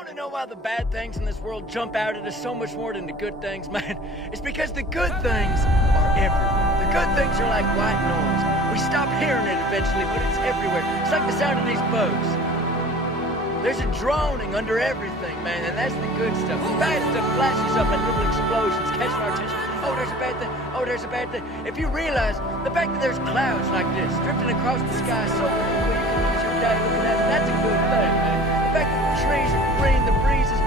want to know why the bad things in this world jump out at us so much more than the good things, man? It's because the good things are everywhere. The good things are like white noise. We stop hearing it eventually, but it's everywhere. It's like the sound of these boats. There's a droning under everything, man, and that's the good stuff. The bad stuff flashes up in little explosions, catching our attention. Oh, there's a bad thing. Oh, there's a bad thing. If you realize the fact that there's clouds like this drifting across the sky so beautiful you can lose your day looking at it, that's a good thing, man. The fact that the trees are green, the breeze is